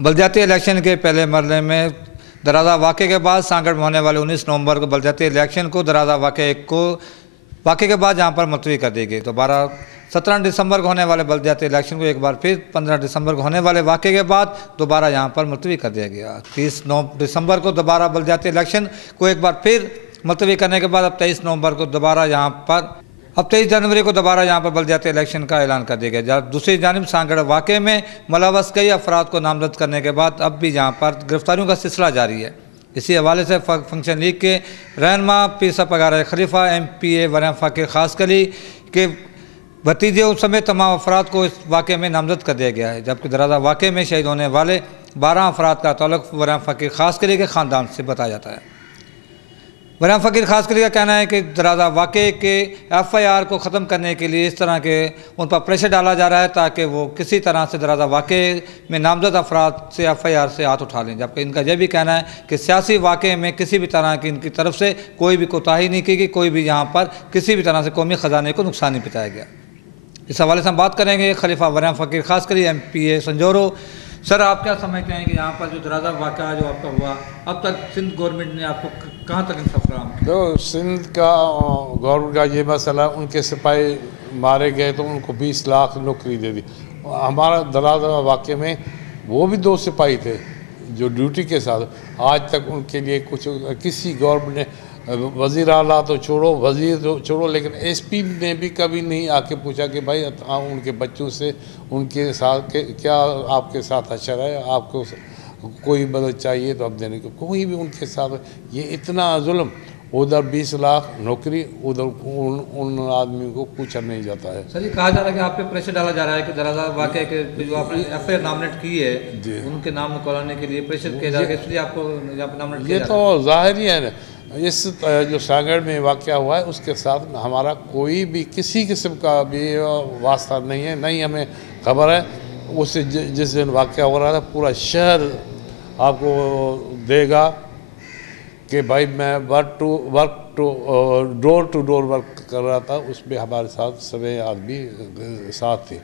बलदियाती election के पहले मरहले में दराजा वाक़े के बाद सांगड़ में होने वाले 19 नवंबर को बलदियाती इलेक्शन को दराजा वाक़े के बाद यहाँ पर मुलतवी कर दी गई। तो 17 दिसंबर को होने वाले बलदियाती इलेक्शन को एक बार फिर 15 दिसंबर को होने वाले वाक़े के बाद दोबारा यहाँ पर मुलतवी कर दिया गया। 30 दिसंबर को दोबारा बलदियाती इलेक्शन को एक बार फिर मुलतवी करने के बाद अब 23 नवंबर को दोबारा यहाँ पर 23 जनवरी को दोबारा यहाँ पर बलदियाती इलेक्शन का ऐलान कर दिया गया। दूसरी जानिब सांगड़ वाक़े में मुलव्वस कई अफराद को नामजद करने के बाद अब भी यहाँ पर गिरफ्तारियों का सिलसिला जारी है। इसी हवाले से फंक्शन लीग के रहनुमा पीर साहब पगार खलीफा MPA वरना फ़कीर खासकली के भतीजे समेत तमाम अफराद को इस वाक़े में नामजद कर दिया गया है, जबकि दराजा वाक़े में शहीद होने वाले 12 अफराद का ताल्लुक़ वरना फ़कीर खासकली के ख़ानदान से बताया जाता है। वरना फ़कीर खासकली का कहना है कि दराजा वाक़े के FIR को ख़त्म करने के लिए इस तरह के उन पर प्रेशर डाला जा रहा है ताकि वो किसी तरह से दराजा वाक़े में नामजद अफराद से FIR से हाथ उठा लें, जबकि इनका यह भी कहना है कि सियासी वाक़े में किसी भी तरह की इनकी तरफ से कोई भी कोताही नहीं की गई, कोई भी यहाँ पर किसी भी तरह से कौमी ख़जाने को नुकसान नहीं पहुँचाया गया। इस हवाले से हम बात करेंगे खलीफा वरना फ़कीर खासकली MPA संजोरो। सर, आप क्या समझते हैं कि यहाँ पर जो दराजा वाक़ा जो आपका हुआ, अब तक सिंध गवर्नमेंट ने आपको कहाँ तक इंसाफ फराहम किया? तो सिंध का गवर्नमेंट का ये मसला, उनके सिपाही मारे गए तो उनको 20 लाख नौकरी दे दी। हमारा दराजा वाक़े में वो भी 2 सिपाही थे जो ड्यूटी के साथ, आज तक उनके लिए कुछ किसी गवर्नमेंट ने, वज़ीर आला तो छोड़ो, वज़ीर तो छोड़ो, लेकिन SP ने भी कभी नहीं आके पूछा कि भाई उनके बच्चों से उनके साथ क्या आपके साथ अच्छा है, आपको कोई मदद चाहिए तो अब देने को कोई भी उनके साथ। ये इतना जुल्म, उधर 20 लाख नौकरी, उधर उन आदमियों को पूछा नहीं जाता है। सर, ये कहा जा रहा है कि आप पे प्रेशर डाला जा रहा है कि दराजा वाक़े के जो आपने FIR नॉमिनेट की है उनके नाम निकालने के लिए प्रेशर किया जा रहा है, इसलिए आपको यहाँ पे नॉमिनेट किया जा रहा है। ये तो जाहिर ही है ना, इस जो सांगड़ में वाक़या हुआ है उसके साथ हमारा कोई भी किसी किस्म का भी वास्ता नहीं है, नहीं हमें खबर है। उससे जिस दिन वाक़या हो रहा था पूरा शहर आपको देगा कि भाई मैं डोर टू डोर वर्क कर रहा था, उसमें हमारे साथ सभी आदमी साथ थे।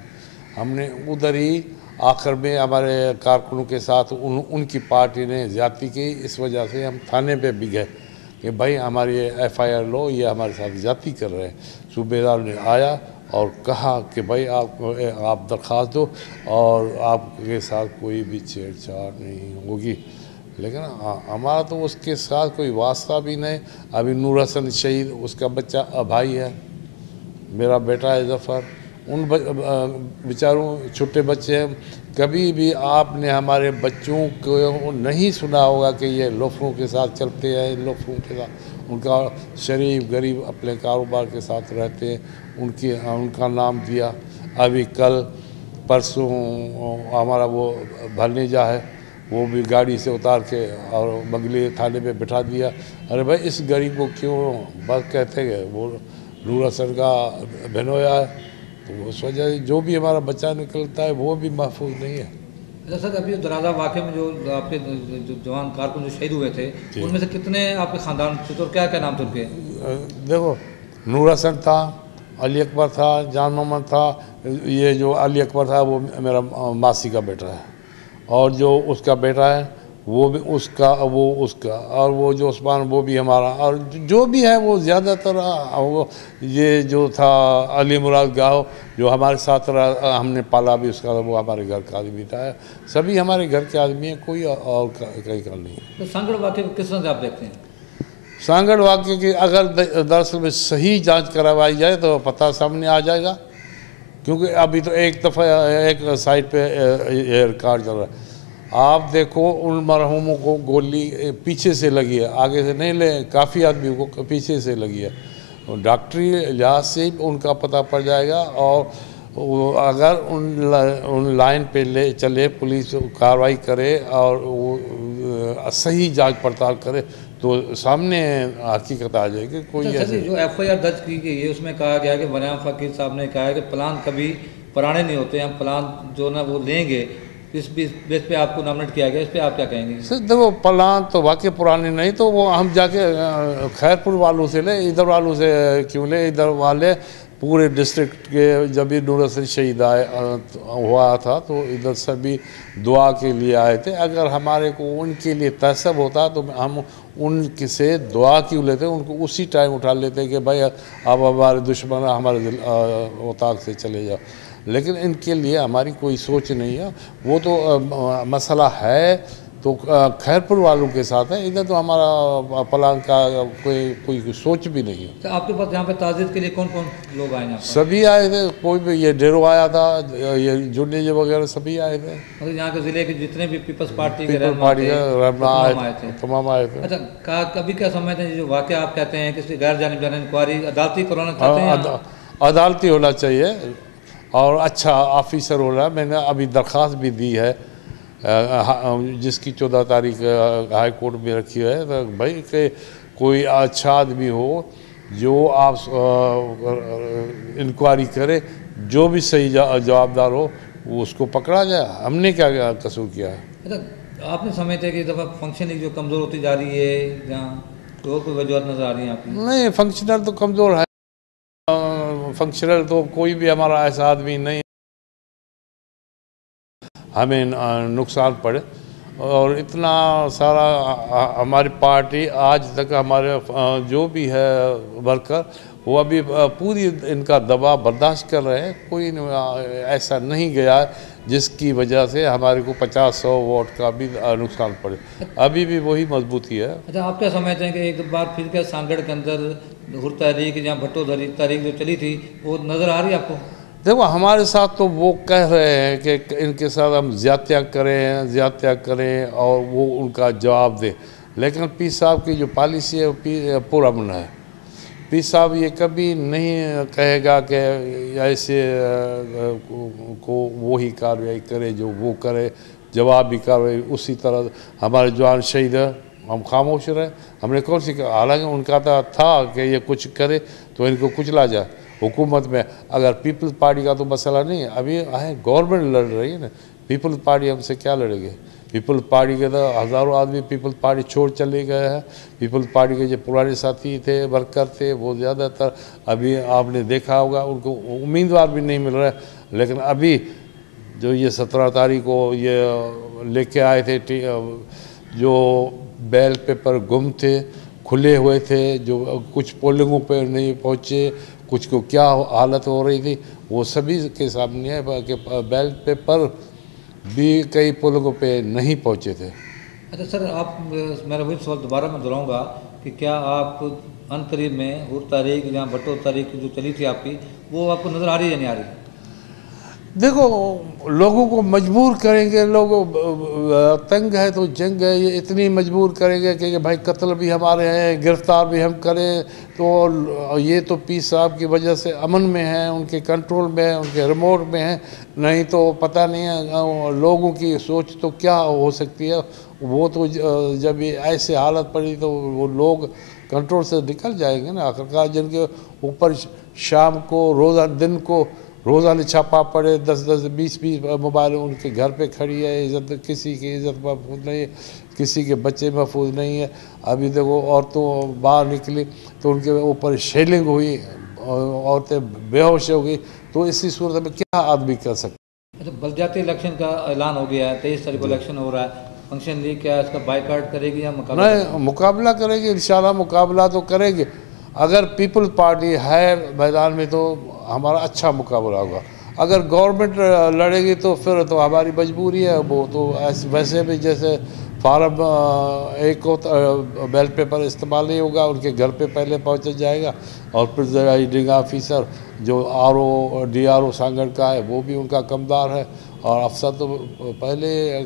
हमने उधर ही आखिर में हमारे कारकुनों के साथ उनकी पार्टी ने ज़्यादती की, इस वजह से हम थाने पे भी गए कि भाई हमारी FIR लो, ये हमारे साथ ज़्यादती कर रहे हैं। सूबेदार ने आया और कहा कि भाई आप दरख्वास्त दो और आपके साथ कोई भी छेड़छाड़ नहीं होगी, लेकिन हमारा तो उसके साथ कोई वास्ता भी नहीं। अभी नूर हसन शहीद, उसका बच्चा भाई है, मेरा बेटा है ज़फ़र, उन बेचारों छोटे बच्चे हैं। कभी भी आपने हमारे बच्चों को नहीं सुना होगा कि ये लोफरों के साथ चलते हैं, लोफरों के साथ, उनका शरीफ गरीब अपने कारोबार के साथ रहते हैं, उनका नाम दिया। अभी कल परसों हमारा वो भलनेजा है, वो भी गाड़ी से उतार के और बगले थाने पे बिठा दिया। अरे भाई, इस गरीब को क्यों बस कहते हैं, वो नूर हसन का बहनोया है, तो उस वजह से जो भी हमारा बच्चा निकलता है वो भी महफूज नहीं है। अच्छा सर, अभी दराजा वाक़े में जो आपके जो जवान कारकुन जो शहीद हुए थे उनमें से कितने आपके ख़ानदान से, तो क्या क्या नाम थे उनके? देखो, नूर हसन था, अली अकबर था, जान मोहम्मद था। ये जो अली अकबर था वो मेरा मासी का बेटा है, और जो उसका बेटा है वो भी उसका, और वो जो उस्मान वो भी हमारा, और जो भी है वो ज़्यादातर वो ये जो था अली मुराद गाँव जो हमारे साथ रहा, हमने पाला भी उसका, वो हमारे घर का आदमी था। सभी हमारे घर के आदमी हैं, कोई और कहीं का नहीं। तो सांगड़ वाक़े को किस तरह से आप देखते हैं? सांगड़ वाक़े की अगर दरअसल में सही जाँच करवाई जाए तो पता सामने आ जाएगा, क्योंकि अभी तो एक दफ़ा एक साइड पे रिकॉर्ड चल रहा है। आप देखो, उन मरहूमों को गोली पीछे से लगी है, आगे से नहीं ले, काफ़ी आदमियों को पीछे से लगी है। डॉक्टरी लिहाज से उनका पता पड़ जाएगा, और अगर उन लाइन पे ले चले, पुलिस कार्रवाई करे और वो सही जांच पड़ताल करे तो सामने हकीकत आ जाएगी। कोई ऐसे जो FIR दर्ज की गई है उसमें कहा गया है कि वरना फ़कीर साहब ने कहा है कि प्लान कभी पुराने नहीं होते, हम प्लान जो ना वो लेंगे, इस बेस पे आपको नॉमिनेट किया गया, इस पे आप क्या कहेंगे? सर देखो, प्लान तो वाकई पुराने नहीं, तो वो हम जाके खैरपुर वालों से ले, इधर वालों से क्यों ले? इधर वाले पूरे डिस्ट्रिक्ट के जब भी नूर हसन शहीद हुआ था तो इधर सभी दुआ के लिए आए थे। अगर हमारे को उनके लिए तसब होता तो हम उनके से दुआ क्यों लेते, उनको उसी टाइम उठा लेते कि भाई अब हमारे दुश्मन हमारे औताक से चले जाओ। लेकिन इनके लिए हमारी कोई सोच नहीं है। वो तो मसला है तो खैरपुर वालों के साथ है, इधर तो हमारा पलांग का कोई सोच भी नहीं है। तो आपके पास यहाँ पे ताज़ियत के लिए कौन कौन लोग आए हैं? सभी आए थे, कोई भी, ये डेरो आया था, ये जुन्नी वगैरह सभी आए थे। मतलब यहाँ के ज़िले के जितने भी पीपल्स पार्टी के पीपल पार्टी रहमा आए थे, तमाम आए थे। अच्छा, कभी क्या समझते हैं जो वाकया आप कहते हैं किसी गैर जानिबदार इंक्वायरी अदालती कराना चाहते हैं? अदालती होना चाहिए और अच्छा ऑफिसर होना। मैंने अभी दरख्वास्त भी दी है जिसकी 14 तारीख हाई कोर्ट में रखी है। तो भाई कि कोई अच्छा आदमी हो जो आप इंक्वायरी करे, जो भी सही जवाबदार हो वो उसको पकड़ा जाए। हमने क्या कसूर किया है? अच्छा, आपने समझते हैं कि दफ़ा फंक्शनिंग जो कमज़ोर होती जा रही है, जहाँ तो कोई वजह नज़र आ रही है आपकी? नहीं, फंक्शनल तो कमज़ोर है। फंक्शनल तो कोई भी हमारा ऐसा आदमी नहीं हमें नुकसान पड़े। और इतना सारा हमारी पार्टी आज तक हमारे जो भी है वर्कर वो अभी पूरी इनका दबाव बर्दाश्त कर रहे हैं। कोई ऐसा नहीं गया जिसकी वजह से हमारे को 50-100 वोट का भी नुकसान पड़े। अभी भी वही मजबूती है। अच्छा, आप क्या समझते हैं कि एक बार फिर क्या सांगड़ के अंदर हुर तहरीक या भट्टो तारीख जो चली थी वो नज़र आ रही है आपको? देखो, हमारे साथ तो वो कह रहे हैं कि इनके साथ हम ज़्यादतियाँ करें और वो उनका जवाब दे। लेकिन पी साहब की जो पॉलिसी है वो पुरअमन है। पी साहब ये कभी नहीं कहेगा कि ऐसे को वही कार्रवाई करे जो वो करे, जवाब भी कार्रवाई उसी तरह। हमारे जवान शहीद है, हम खामोश रहे, हमने कौन सी। हालांकि उनका था कि ये कुछ करे तो इनको कुचला जाए। हुकूमत में अगर पीपल्स पार्टी का तो मसला नहीं है, अभी गवर्नमेंट लड़ रही है ना। पीपल्स पार्टी हमसे क्या लड़ेगी? पीपल्स पार्टी के तो हज़ारों आदमी पीपल्स पार्टी छोड़ चले गए हैं। पीपल्स पार्टी के जो पुराने साथी थे, वर्कर थे, वो ज़्यादातर अभी आपने देखा होगा उनको उम्मीदवार भी नहीं मिल रहा है। लेकिन अभी जो ये 17 तारीख को ये लेके आए थे जो बैलेट पेपर गुम थे, खुले हुए थे, जो कुछ पोलिंगों पे नहीं पहुँचे, कुछ को क्या हालत हो रही थी वो सभी के सामने है कि बैलेट पेपर भी कई पोलिंगों पे नहीं पहुंचे थे। अच्छा सर, आप मेरा वही सवाल दोबारा मैं दोहराऊंगा कि क्या आप अंतरिम में हुर तारीख या भट्टो तारीख जो चली थी आपकी, वो आपको नज़र आ रही है या नहीं आ रही? देखो, लोगों को मजबूर करेंगे, लोग तंग है तो जंग है, ये इतनी मजबूर करेंगे कि भाई कत्ल भी हमारे हैं, गिरफ्तार भी हम करें। तो ये तो पी साहब की वजह से अमन में है, उनके कंट्रोल में है, उनके रिमोट में है। नहीं तो पता नहीं है लोगों की सोच तो क्या हो सकती है। वो तो जब ये ऐसे हालत पड़ी तो वो लोग कंट्रोल से निकल जाएंगे ना। आखिरकार जिनके ऊपर शाम को दिन को रोज़ाना छापा पड़े, 10-10 20-20 मोबाइल उनके घर पे खड़ी है। इज़्ज़त, किसी की इज़्ज़त महफूज नहीं है, किसी के बच्चे महफूज नहीं है। अभी देखो औरतों बाहर निकली तो उनके ऊपर शेलिंग हुई, औरतें बेहोश हो गई। तो इसी सूरत में क्या आदमी कर सकते? अच्छा, बलदियाती इलेक्शन का ऐलान हो गया है, 23 तारीख को इलेक्शन हो रहा है। फंक्शन लीग क्या इसका बाइकआउट करेगी या मुकाबला? नहीं, मुकाबला करेगी इंशाल्लाह, मुकाबला तो करेंगे। अगर पीपल्स पार्टी है मैदान में तो हमारा अच्छा मुकाबला होगा। अगर गवर्नमेंट लड़ेगी तो फिर तो हमारी मजबूरी है। वो तो वैसे भी जैसे फार्म एक को बैलेट पेपर इस्तेमाल नहीं होगा, उनके घर पे पहले पहुंच जाएगा। और प्रिजाइडिंग ऑफिसर जो RO DRO सांगड़ का है वो भी उनका कमदार है, और अफसर तो पहले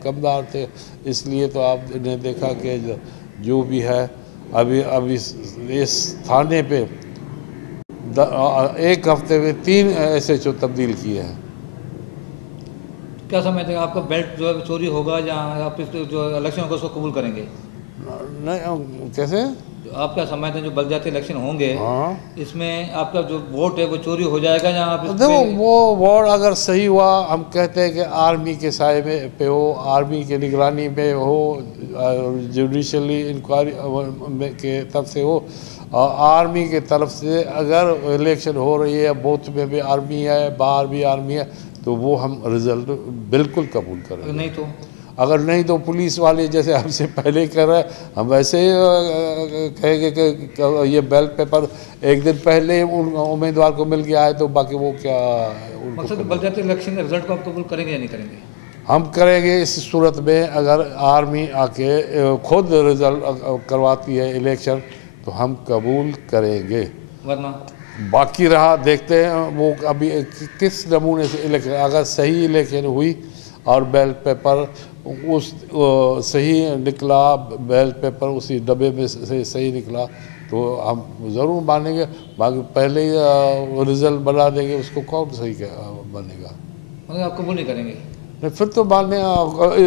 कमदार थे। इसलिए तो आपने देखा कि जो भी है अभी इस थाने पे एक हफ्ते में 3 SHO तब्दील किए हैं। क्या समझते हैं आपका बेल्ट जो है चोरी होगा या आप इस जो इलेक्शन होगा उसको कबूल करेंगे? नहीं कैसे? जो आपका समय था जो बलदियाती इलेक्शन होंगे, हाँ, इसमें आपका जो वोट है वो चोरी हो जाएगा या आप देखो वो वोट अगर सही हुआ, हम कहते हैं कि आर्मी के साए में पे हो, आर्मी के निगरानी में हो, जुडिशली इंक्वायरी के तरफ से हो, और आर्मी के तरफ से अगर इलेक्शन हो रही है, बूथ में भी आर्मी है, बाहर भी आर्मी है, तो वो हम रिजल्ट बिल्कुल कबूल करेंगे। नहीं तो अगर नहीं तो पुलिस वाले जैसे हमसे पहले कर रहे हैं, हम वैसे ही कहेंगे कि ये बैलेट पेपर एक दिन पहले उन उम्मीदवार को मिल गया है, तो बाकी वो क्या उनको मकसद बलदियाती इलेक्शन के रिजल्ट को आप कबूल करेंगे या नहीं करेंगे? हम करेंगे इस सूरत में अगर आर्मी आके खुद रिजल्ट करवाती है इलेक्शन, तो हम कबूल करेंगे। वरना बाकी रहा देखते हैं वो अभी किस नमूने से इलेक्शन, अगर सही इलेक्शन हुई और बैलेट पेपर उस सही निकला, बैलेट पेपर उसी डब्बे में से सही निकला, तो हम ज़रूर मानेंगे। बाकी पहले ही रिज़ल्ट बना देंगे, उसको कौन सही बनेगा? मतलब आप कबूल नहीं करेंगे? नहीं, फिर तो मानने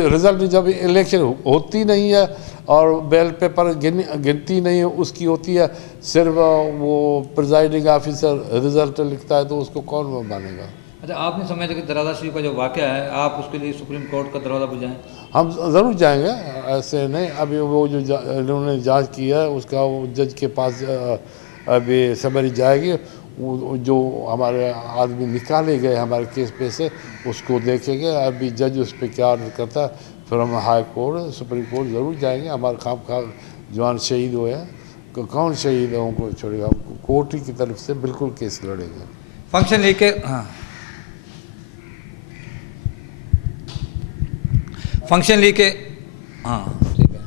रिज़ल्ट जब इलेक्शन होती नहीं है और बैलेट पेपर गिनती नहीं है, उसकी होती है सिर्फ वो प्रिजाइडिंग ऑफिसर रिज़ल्ट लिखता है, तो उसको कौन मानेगा? अच्छा, आप नहीं समझते कि दराजा शरीफ का जो वाक़या है, आप उसके लिए सुप्रीम कोर्ट का दरवाज़ा बुझाएं? हम ज़रूर जाएंगे, ऐसे नहीं। अभी वो जो इन्होंने जांच की है उसका वो जज के पास अभी समरी जाएगी, वो जो हमारे आदमी निकाले गए हमारे केस पे से, उसको देखेंगे। अभी जज उस पर क्या ऑर्डर करता है, फिर हम हाई कोर्ट सुप्रीम कोर्ट ज़रूर जाएंगे। हमारे खाम जवान शहीद हुए हैं, कौन शहीद है उनको छोड़ेगा? कोर्ट ही की तरफ से बिल्कुल केस लड़ेंगे। फंक्शन लेके हाँ, फंक्शन लेके हाँ ठीक है।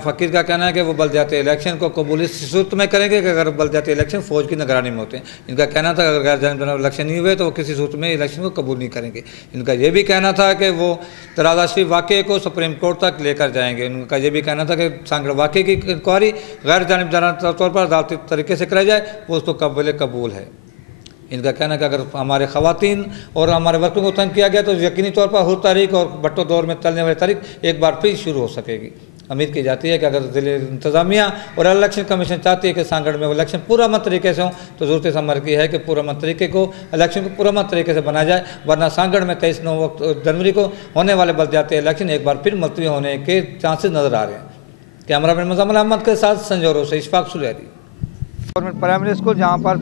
फ़कीर का कहना है कि वो बलदियाती इलेक्शन को कबूल इस सूरत में करेंगे कि अगर बलदियाती इलेक्शन फ़ौज की निगरानी में होते हैं। इनका कहना था अगर गैर जानिबदार इलेक्शन नहीं हुए तो वो किसी सूरत में इलेक्शन को कबूल नहीं करेंगे। इनका ये भी कहना था कि वो दराजा शरीफ वाक़े को सुप्रीम कोर्ट तक लेकर जाएंगे। उनका ये भी कहना था कि सांगड़ वाक़े की इंक्वायरी गैर जानिबदाराना तौर पर अदालती तरीके से कराई जाए, वो उसको काबिल कबूल है। इनका कहना है कि अगर हमारे ख़वातीन और हमारे वर्करों को तंग किया गया तो यकीनी तौर पर हर तारीख और भट्टो दौर में चलने वाली तारीख एक बार फिर शुरू हो सकेगी। उम्मीद की जाती है कि अगर ज़िले इंतज़ामिया और इलेक्शन कमीशन चाहती है कि सांगड़ में इलेक्शन पुरअमन तरीके से हो, तो ज़रूरत इस अमर की है कि पुरअमन तरीके को इलेक्शन को पुरअमन तरीके से बनाया जाए, वरना सांगड़ में 23 जनवरी को होने वाले बलदियाती इलेक्शन एक बार फिर मुलतवी होने के चांसेस नज़र आ रहे हैं। कैमरामैन मुज़म्मिल अहमद के साथ संजय रोसे, इशफाक सुलेरी, गवर्नमेंट प्राइमरी स्कूल, जहाँ पर